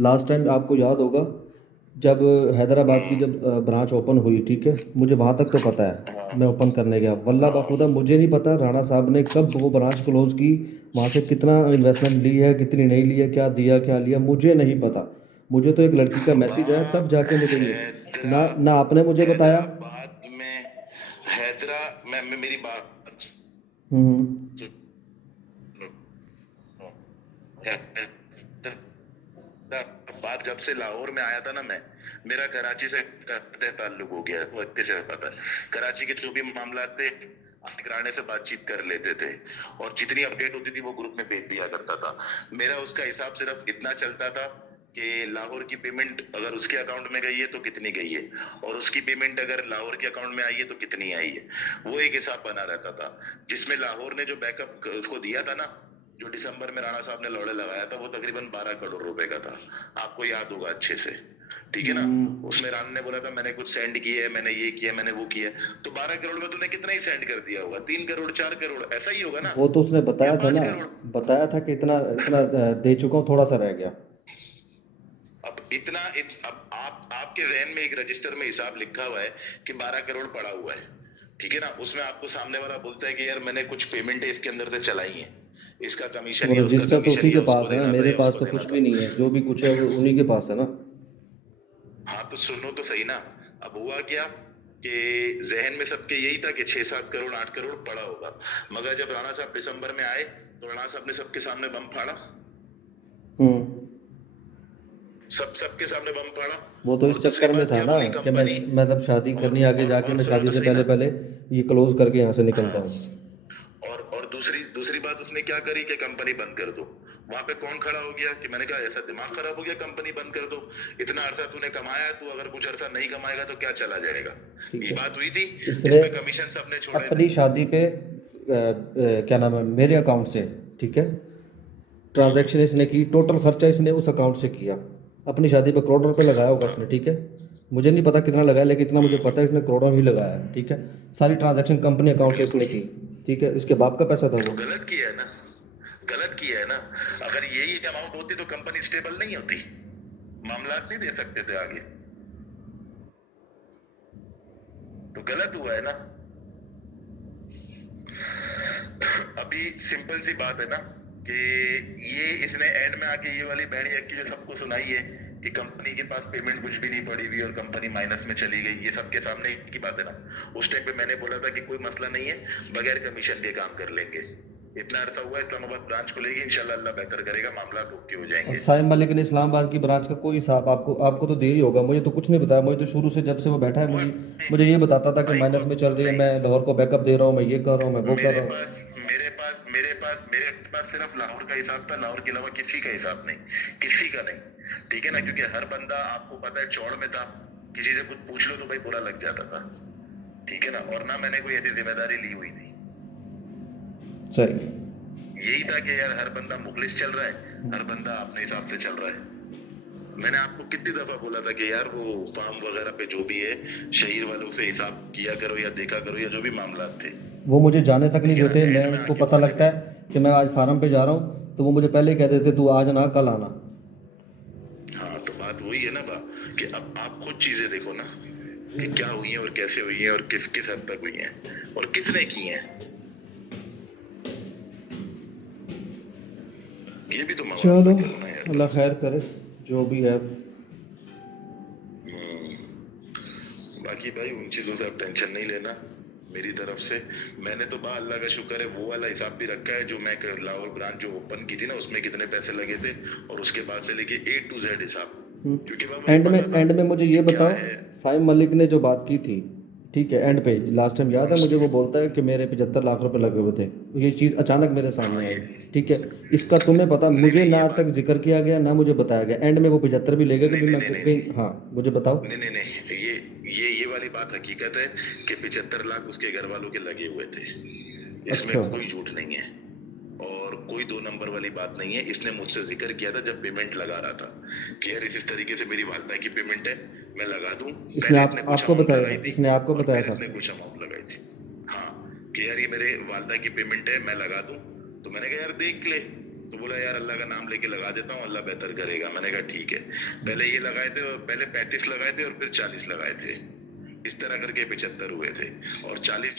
Last time आपको याद होगा जब हैदराबाद की जब ब्रांच ओपन हुई, ठीक है, मुझे वहाँ तक तो पता है। हाँ मैं ओपन करने गया, वल्ला हाँ बखुदा मुझे नहीं पता राणा साहब ने कब वो ब्रांच क्लोज की, वहाँ से कितना इन्वेस्टमेंट ली है, कितनी नहीं ली है, क्या दिया क्या लिया, मुझे नहीं पता। मुझे तो एक लड़की का मैसेज आया वहाँ तब जाके मुझे ये, हैदरा ना ना आपने मुझे बताया। हैदराबाद में हैदरा मैं मेरी बात हम्म। सुनो। हैदराबाद जब से लाहौर में आया था ना मैं, मेरा कराची से कतई ताल्लुक हो गया, वो अच्छे से पता है। कराची के जो भी मामला थे निगराने से बातचीत कर लेते थे, और जितनी अपडेट होती थी वो ग्रुप में भेज दिया करता था। मेरा उसका हिसाब सिर्फ इतना चलता था कि लाहौर की पेमेंट अगर उसके अकाउंट में गई है तो कितनी गई है, और उसकी पेमेंट अगर लाहौर के अकाउंट में आई है तो कितनी आई है। वो एक हिसाब बना रहता था, जिसमें लाहौर ने जो बैकअप उसको दिया था ना, जो दिसंबर में राणा साहब ने लौड़े लगाया था, वो तकरीबन 12 करोड़ रुपए का था। आपको याद होगा अच्छे से, ठीक है ना। हम्म। उसमें रान ने बोला था मैंने कुछ सेंड किए, मैंने ये किया, मैंने वो किया। तो 12 करोड़ में तूने कितना ही सेंड कर दिया होगा, 3 करोड़ 4 करोड़ ऐसा ही होगा ना, वो तो उसने या बताया था ना, 5 करोड़। बताया था कि इतना इतना दे चुका हूँ, थोड़ा सा रह गया। अब आपके जहन में एक रजिस्टर में हिसाब लिखा हुआ है कि 12 करोड़ पड़ा हुआ है, ठीक है ना। उसमें आपको सामने वाला बोलता है कि यार मैंने कुछ पेमेंट है इसके अंदर से चलाई है, इसका वो कमीशन या उसका रजिस्टर तो कमीशन उसी के या पास उसको है ना, देना था मेरे या पास उसको तो देना कुछ भी था। नहीं है, जो भी कुछ है वो उन्हीं के पास है ना। हाँ तो सुनो तो सही ना। अब हुआ क्या कि जहन में सबके यही था कि 6 7 करोड़ 8 करोड़ पड़ा होगा, मगर जब राणा साहब दिसंबर में आए तो राणा साहब ने सबके सामने बम फाड़ा। हम्म। सबके सामने बम फाड़ा। वो तो और इस दूसरी चक्कर में बात था क्या ना बोली कि मैं कंपनी। मतलब शादी करनी आगे जाके, और मैं सुनो शादी तो से सही पहले ना। पहले ये क्लोज करके यहाँ से निकल हाँ, जाऊँ। और दूसरी दूसरी बात उसने क्या करी कि कंपनी बंद कर दो। वहां पे कौन खड़ा हो गया कि मैंने कहा ऐसा दिमाग खराब हो गया, कंपनी बंद कर दो। इतना अरसा तूने कमाया, तू अगर कुछ अरसा नहीं कमाएगा तो क्या चला जाएगा। ठीक ये है। बात हुई थी इसने जिसपे कमीशन सबने छोड़े थे। अपनी शादी पे क्या नाम है, मेरे अकाउंट से, ठीक है, हम्म। ट्रांजैक्शन इसने की, टोटल खर्चा इसने उस अकाउंट से किया। अपनी शादी पे करोड़ों रुपए लगाया होगा इसने, हाँ। ठीक है। मुझे नहीं पता कितना लगाया, लेकिन इतना मुझे पता है इसने करोड़ों ही लगाया है, ठीक है। सारी ट्रांजैक्शन कंपनी अकाउंट से इसने बिल्कुल। की, ठीक है, इसके बाप का पैसा था तो वो। गलत किया है ना, गलत किया है ना। अगर यही अमाउंट होती तो कंपनी स्टेबल नहीं होती, मामला नहीं दे सकते थे आगे। तो गलत हुआ है ना। अभी सिंपल सी बात है ना कि ये इसने एंड में आके ये वाली बहनी की जो सबको सुनाई है कि कंपनी के पास पेमेंट कुछ भी नहीं पड़ी हुई और कंपनी माइनस में चली गई, ये सबके सामने की बात है ना। उस टाइम पे मैंने बोला था कि कोई मसला नहीं है, बगैर कमीशन के काम कर लेंगे। इतना अरसा हुआ, इस्लामाबाद ब्रांच खुलेगी इंशाल्लाह, अल्लाह बेहतर करेगा, मामला ओके हो और जाएंगे। साइम मलिक ने इस्लामाबाद की ब्रांच का कोई हिसाब आपको आपको तो दे ही होगा, मुझे तो कुछ नहीं बताया। मुझे तो शुरू से जब से वो बैठा है, कोई मुझे मुझे ये बताता था कि भाई को माइनस में चल रही है, नहीं। मैं लाहौर को बैकअप दे रहा हूँ, मैं ये कर रहा हूँ, मैं वो कर मेरे रहा हूँ। पास सिर्फ लाहौर का हिसाब था, लाहौर के अलावा किसी का हिसाब नहीं, किसी का नहीं, ठीक है ना। क्योंकि हर बंदा आपको पता है चौड़ में था, किसी से कुछ पूछ लो तो भाई बुरा लग जाता था, ठीक है ना। और ना मैंने कोई ऐसी जिम्मेदारी ली हुई थी। सही। यही था कि यार हर बंदा मुखलिस चल रहा है, हर बंदा अपने हिसाब से चल रहा है। मैंने आपको कितनी दफा बोला था कि यार वो फार्म वगैरह पे जो भी है शहीर वालों से हिसाब किया करो या देखा करो, या जो भी मामला थे, वो मुझे जाने तक नहीं ठीक है ना। देते, मैं एंड में उनको आके पता उसने लगता है कि मैं आज फार्म पे जा रहा हूँ तो वो मुझे पहले ही कह देते तू आज ना कल आना। हाँ तो बात वही है ना बा, कि अब आप खुद चीजें देखो ना कि क्या हुई है और कैसे हुई है और किस किस हद तक हुई है और किसने की है। ये भी तो चलो, मुआवजा करो ना यार अल्लाह तुम। खैर करे, जो भी है। बाकी भाई उन चीजों से आप टेंशन नहीं लेना मेरी तरफ से। मैंने तो बा अल्लाह का शुक्र है वो वाला हिसाब भी रखा है, जो मैं लाहौर ब्रांच जो ओपन की थी ना उसमें कितने पैसे लगे थे, और उसके बाद से लेके A to Z हिसाब, क्योंकि भाई मुझे एंड में पता था एंड में मुझे ये कि क्या बताओ, है। साइम मलिक ने जो बात की थी, ठीक है, एंड पे लास्ट टाइम याद कौन है मुझे, सी। वो बोलता है कि मेरे 75 लाख रुपए लगे हुए थे। ये चीज़ अचानक मेरे हाँ सामने ये आई, ठीक है। इसका तुम्हें पता, नहीं मुझे नहीं ये ना तक बात जिक्र किया गया ना मुझे बताया गया, एंड में वो 75 भी ले गए कि नहीं भी नहीं मैं नहीं नहीं कहीं, हाँ मुझे बताओ। नहीं नहीं नहीं ये वाली बात हकीकत है कि 75 लाख उसके घर वालों के लगे हुए थे, इसमें अच्छा। कोई झूठ नहीं है और कोई दो नंबर वाली बात नहीं है। इसने मुझसे जिक्र किया था जब पेमेंट लगा रहा था कि यार इस तरीके से मेरी वालदा की पेमेंट है, मैं लगा दूं। इसने पहले इसने कुछ आपको अमाउंट बताया लगाई था, थी इसने आपको और बताया फिर था। इसने कुछ अमाउंट लगाई थी। हाँ कि यार ये मेरे वालदा की पेमेंट है, मैं लगा दूं। तो मैंने कहा यार देख ले, तो बोला यार अल्लाह का नाम लेके लगा देता हूँ, अल्लाह बेहतर करेगा। मैंने कहा ठीक है। पहले ये लगाए थे, और पहले 35 लगाए थे और फिर 40 लगाए थे। इस तरह करके 75 हुए थे। और 40